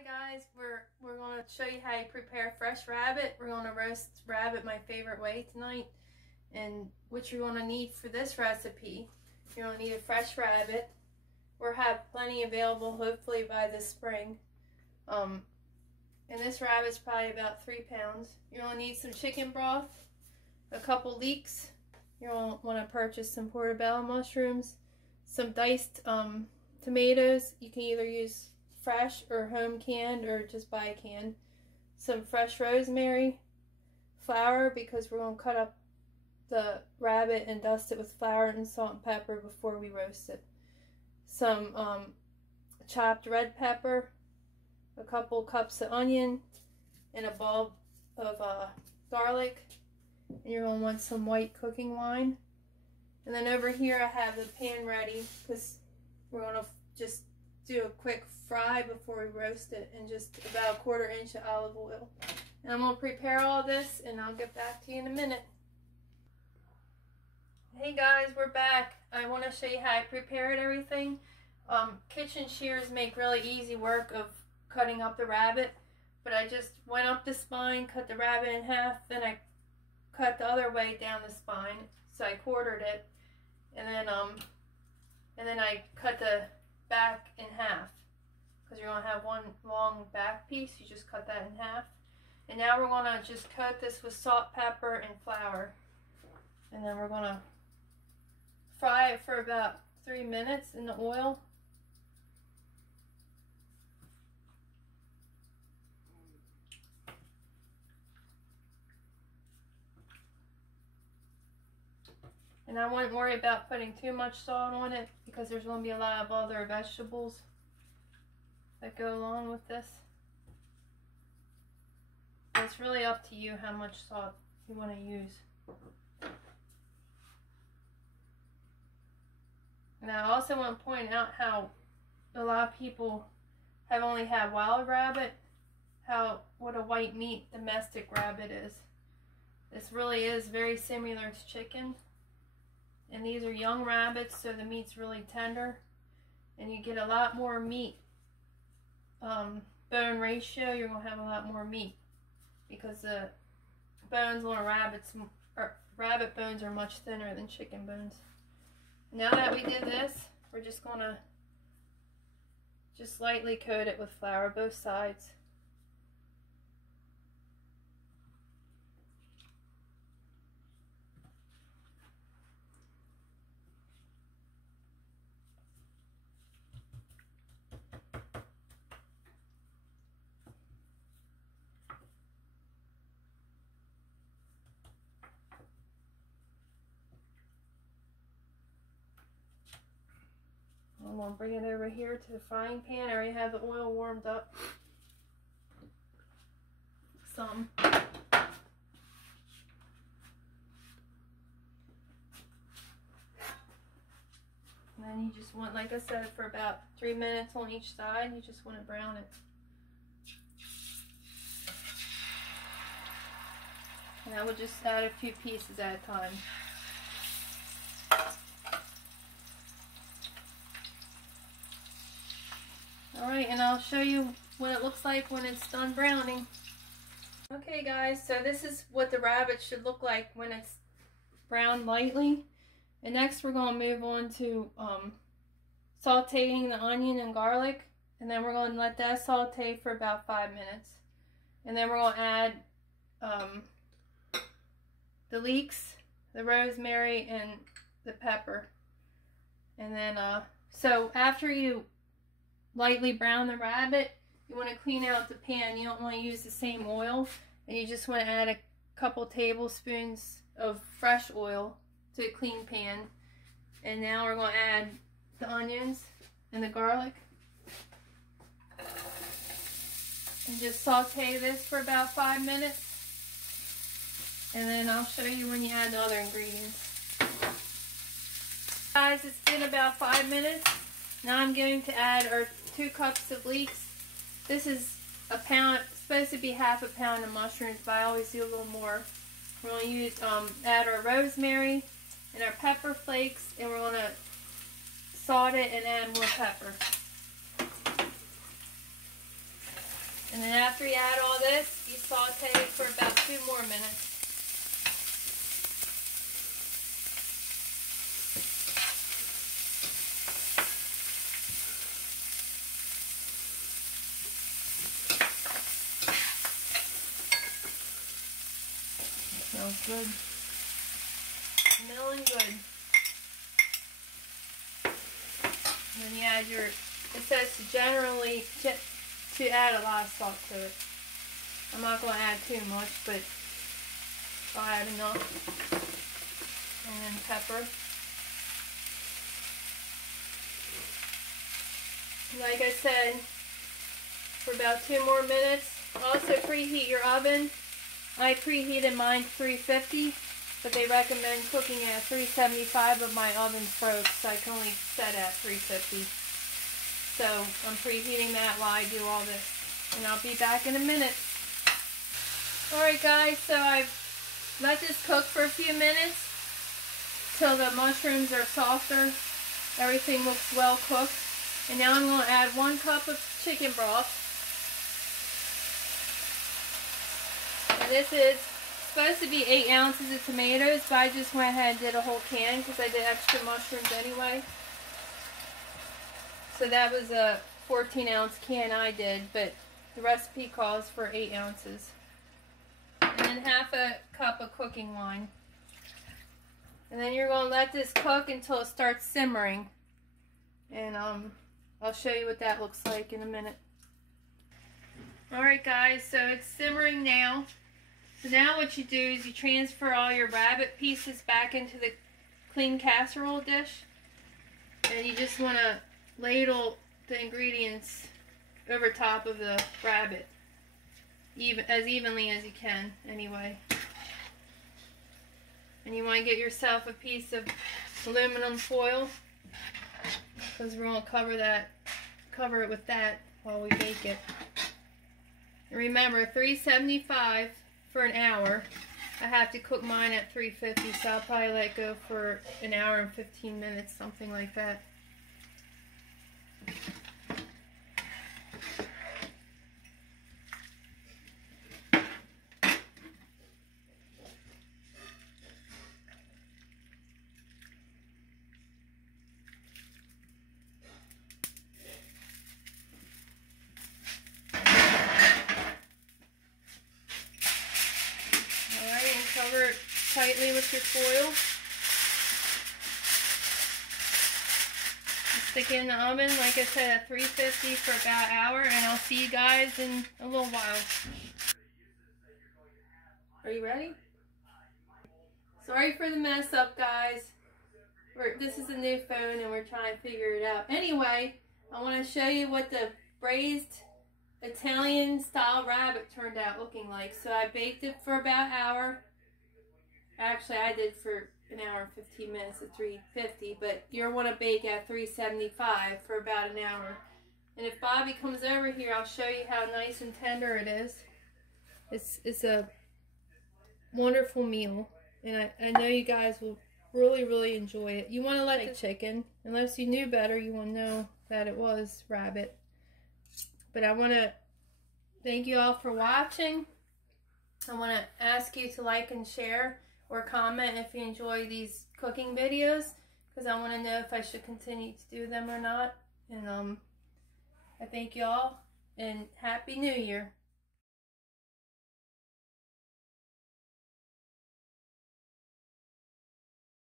Hi guys, we're going to show you how you prepare fresh rabbit. We're going to roast rabbit my favorite way tonight. And what you're going to need for this recipe, you're going to need a fresh rabbit. We'll have plenty available hopefully by this spring. And this rabbit's probably about 3 pounds. You're going to need some chicken broth, a couple leeks. You're going to want to purchase some portobello mushrooms, some diced tomatoes. You can either use fresh or home canned or just buy a can. Some fresh rosemary, flour because we're going to cut up the rabbit and dust it with flour and salt and pepper before we roast it. Some chopped red pepper, a couple cups of onion, and a bulb of garlic. And you're going to want some white cooking wine. And then over here I have the pan ready because we're going to just do a quick fry before we roast it in just about a 1/4 inch of olive oil. And I'm going to prepare all this and I'll get back to you in a minute. Hey guys, we're back. I want to show you how I prepared everything. Kitchen shears make really easy work of cutting up the rabbit, but I just went up the spine, cut the rabbit in half, then I cut the other way down the spine, so I quartered it, and then I cut the back in half because you're going to have one long back piece. You just cut that in half. And now we're going to just coat this with salt, pepper, and flour, and then we're going to fry it for about 3 minutes in the oil. And I wouldn't worry about putting too much salt on it because there's going to be a lot of other vegetables that go along with this. So it's really up to you how much salt you want to use. And I also want to point out how a lot of people have only had wild rabbit, what a white meat domestic rabbit is. This really is very similar to chicken. And these are young rabbits, so the meat's really tender. And you get a lot more meat. Bone ratio, you're going to have a lot more meat. Because the bones on rabbit bones are much thinner than chicken bones. Now that we did this, we're just going to just lightly coat it with flour, both sides. I'm going to bring it over here to the frying pan. I already have the oil warmed up. Some. And then you just want, like I said, for about 3 minutes on each side. You just want to brown it. And I would just add a few pieces at a time. Alright, and I'll show you what it looks like when it's done browning. Okay guys, so this is what the rabbit should look like when it's browned lightly. And next we're going to move on to sauteing the onion and garlic. And then we're going to let that saute for about 5 minutes. And then we're going to add the leeks, the rosemary, and the pepper. And then, so after you lightly brown the rabbit, you want to clean out the pan. You don't want to use the same oil, and you just want to add a couple tablespoons of fresh oil to a clean pan. And now we're going to add the onions and the garlic and just saute this for about 5 minutes, and then I'll show you when you add the other ingredients. Guys, it's been about 5 minutes. Now I'm going to add our 2 cups of leeks. This is a pound, supposed to be half a pound of mushrooms, but I always do a little more. We're going to use add our rosemary and our pepper flakes, and we're going to salt it and add more pepper. And then after you add all this, you saute it for about 2 more minutes. Smells good. Smelling good. And then you add your, it says to generally, to add a lot of salt to it. I'm not going to add too much, but I'll add enough. And then pepper. Like I said, for about 2 more minutes. Also preheat your oven. I preheated mine to 350, but they recommend cooking at 375, but my oven's broke, so I can only set at 350. So I'm preheating that while I do all this. And I'll be back in a minute. Alright guys, so I've let this cook for a few minutes till the mushrooms are softer. Everything looks well cooked. And now I'm going to add 1 cup of chicken broth. And this is supposed to be 8 ounces of tomatoes, but I just went ahead and did a whole can because I did extra mushrooms anyway. So that was a 14-ounce can I did, but the recipe calls for 8 ounces. And then half a cup of cooking wine. And then you're going to let this cook until it starts simmering. And I'll show you what that looks like in a minute. Alright guys, so it's simmering now. So now what you do is you transfer all your rabbit pieces back into the clean casserole dish. And you just want to ladle the ingredients over top of the rabbit. As evenly as you can, anyway. And you want to get yourself a piece of aluminum foil, because we're going to cover it with that while we bake it. And remember, 375 for an hour. I have to cook mine at 350, so I'll probably let it go for an hour and 15 minutes, something like that. Cover it tightly with your foil. Stick it in the oven, like I said, at 350 for about an hour, and I'll see you guys in a little while. Are you ready? Sorry for the mess up, guys. This is a new phone and we're trying to figure it out. Anyway, I want to show you what the braised Italian style rabbit turned out looking like. So I baked it for about an hour. Actually, I did for an hour and 15 minutes at 350, but you'll want to bake at 375 for about an hour. And if Bobby comes over here, I'll show you how nice and tender it is. It's a wonderful meal, and I know you guys will really enjoy it. You want to let the chicken, unless you knew better, you will know that it was rabbit. But I want to thank you all for watching. I want to ask you to like and share or comment if you enjoy these cooking videos, because I want to know if I should continue to do them or not. And I thank you all, and Happy New Year.